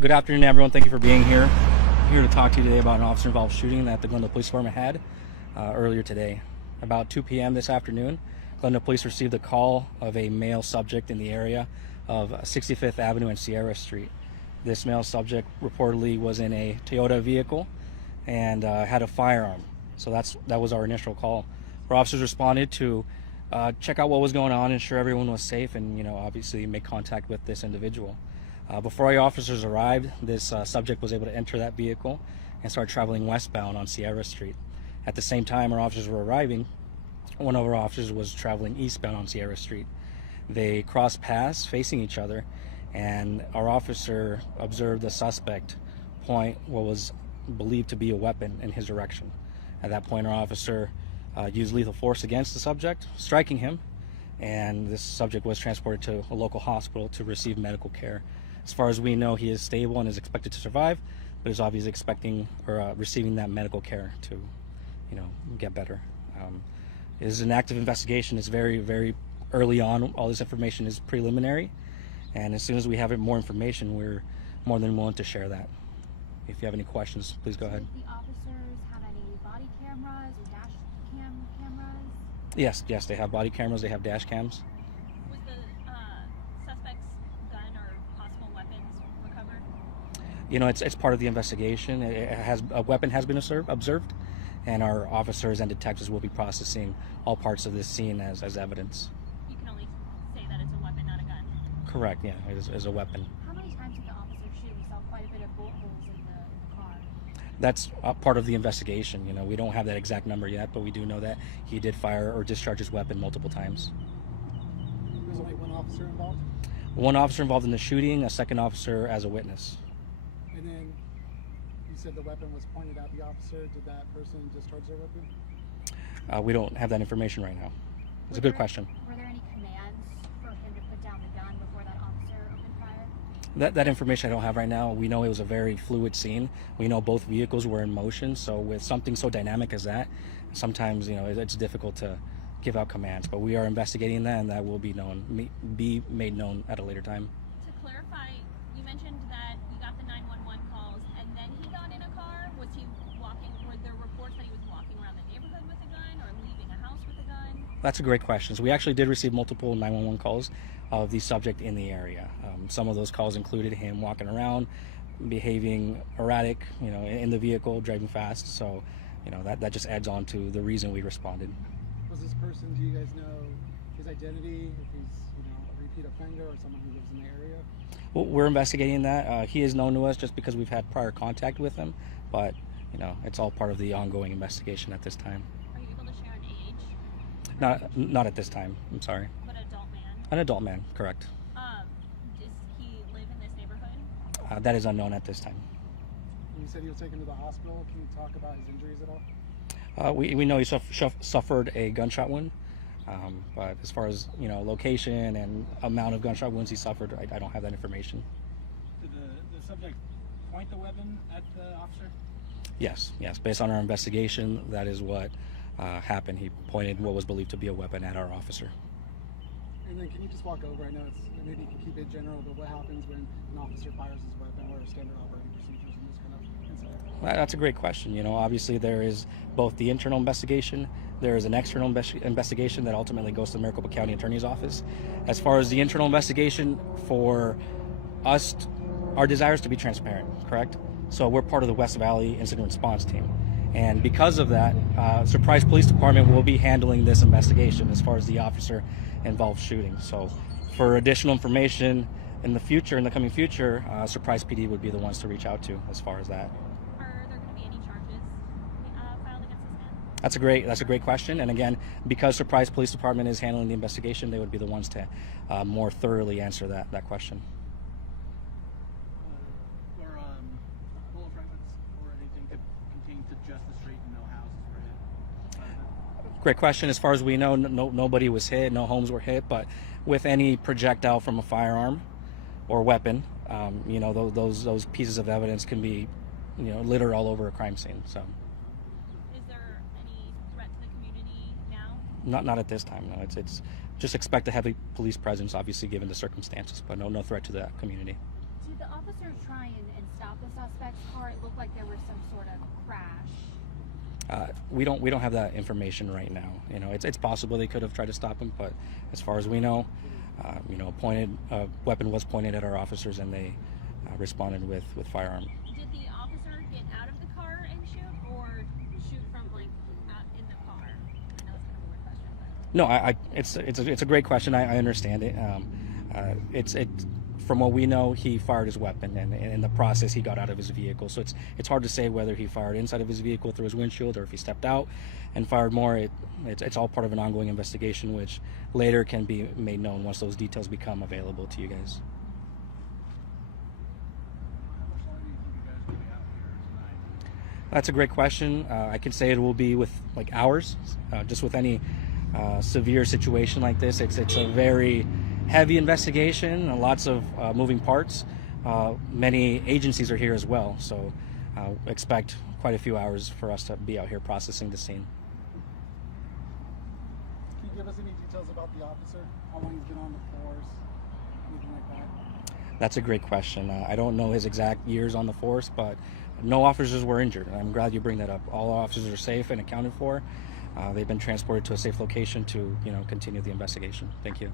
Good afternoon, everyone. Thank you for being here. I'm here to talk to you today about an officer-involved shooting that the Glendale Police Department had earlier today. About 2 p.m. this afternoon, Glendale Police received a call of a male subject in the area of 65th Avenue and Sierra Street. This male subject reportedly was in a Toyota vehicle and had a firearm. So that was our initial call. Our officers responded to check out what was going on, ensure everyone was safe, and obviously make contact with this individual. Before our officers arrived, this subject was able to enter that vehicle and start traveling westbound on Sierra Street. At the same time our officers were arriving, one of our officers was traveling eastbound on Sierra Street. They crossed paths facing each other, and our officer observed the suspect point what was believed to be a weapon in his direction. At that point, our officer used lethal force against the subject, striking him, and this subject was transported to a local hospital to receive medical care. As far as we know, he is stable and is expected to survive, but is obviously expecting or receiving that medical care to, get better. It is an active investigation. It's very, very early on. All this information is preliminary, and as soon as we have more information, we're more than willing to share that. If you have any questions, please go ahead. Did the officers have any body cameras or dash cam cameras? Yes, they have body cameras. They have dash cams. Was the suspect's gun or possible weapons recovered? It's part of the investigation. A weapon has been observed, and our officers and detectives will be processing all parts of this scene as evidence. You can only say that it's a weapon, not a gun. Correct. Yeah, it is a weapon. How many times did the officers shoot? We saw quite a bit of bullet holes in the car. That's a part of the investigation. We don't have that exact number yet, but we do know that he did fire or discharge his weapon multiple times. There's only one officer involved? One officer involved in the shooting, a second officer as a witness. And then you said the weapon was pointed at the officer. Did that person discharge their weapon? We don't have that information right now. It's a good question. Were there any commands for him to put down the gun before that officer opened fire? That information I don't have right now. We know it was a very fluid scene. We know both vehicles were in motion, so with something so dynamic as that, sometimes it's difficult to give out commands. But we are investigating that, and that will be made known at a later time. To clarify, you mentioned that you got the 911 calls and then he got in a car. Was he walking? Were there reports that he was walking around the neighborhood with a gun or leaving a house with a gun? That's a great question. So we actually did receive multiple 911 calls of the subject in the area. Some of those calls included him walking around, behaving erratic, in the vehicle, driving fast. So, that just adds on to the reason we responded. Was this person, do you guys know his identity? If he's, a repeat offender or someone who lives in the area? Well, we're investigating that. He is known to us just because we've had prior contact with him, but, it's all part of the ongoing investigation at this time. Are you able to share an age? Not at this time. I'm sorry. But adult man? An adult man, correct. Does he live in this neighborhood? That is unknown at this time. You said he was taken to the hospital. Can you talk about his injuries at all? We know he suffered a gunshot wound, but as far as location and amount of gunshot wounds he suffered, I don't have that information. Did the subject point the weapon at the officer? Yes. Based on our investigation, that is what happened. He pointed what was believed to be a weapon at our officer. And then can you just walk over? I know maybe you can keep it general, but what happens when an officer fires his weapon? What are standard operating procedures in this kind of incident? That's a great question. Obviously there is both the internal investigation, there is an external investigation that ultimately goes to the Maricopa County Attorney's Office. As far as the internal investigation, for us, our desire is to be transparent, correct? So we're part of the West Valley Incident Response Team. And because of that, Surprise Police Department will be handling this investigation as far as the officer involved shooting. So for additional information in the coming future, Surprise PD would be the ones to reach out to as far as that. Are there going to be any charges filed against this man? That's a great question. And again, because Surprise Police Department is handling the investigation, they would be the ones to more thoroughly answer that question. Bullet fragments or anything contained to just the street and no houses were hit? Great question. As far as we know, nobody was hit, no homes were hit, but with any projectile from a firearm or weapon, those pieces of evidence can be, littered all over a crime scene. So. Is there any threat to the community now? Not at this time. No, it's just expect a heavy police presence, obviously given the circumstances, but no threat to the community. Did the officers try and We don't have that information right now. You know, it's possible they could have tried to stop him, but as far as we know, you know, a weapon was pointed at our officers, and they responded with firearm. Did the officer get out of the car and shoot, or shoot from like out in the car? I know it's kind of a weird question, but No, it's a great question. I understand it. From what we know, he fired his weapon, and in the process, he got out of his vehicle. So it's hard to say whether he fired inside of his vehicle through his windshield, or if he stepped out and fired more. It's all part of an ongoing investigation, which later can be made known once those details become available to you guys. How much longer do you think you guys will be out here tonight? That's a great question. I can say it will be with like hours. Just with any severe situation like this, it's a very heavy investigation, and lots of moving parts. Many agencies are here as well, so expect quite a few hours for us to be out here processing the scene. Can you give us any details about the officer? How long he's been on the force? Anything like that? That's a great question. I don't know his exact years on the force, but no officers were injured. I'm glad you bring that up. All officers are safe and accounted for. They've been transported to a safe location to, you know, continue the investigation. Thank you.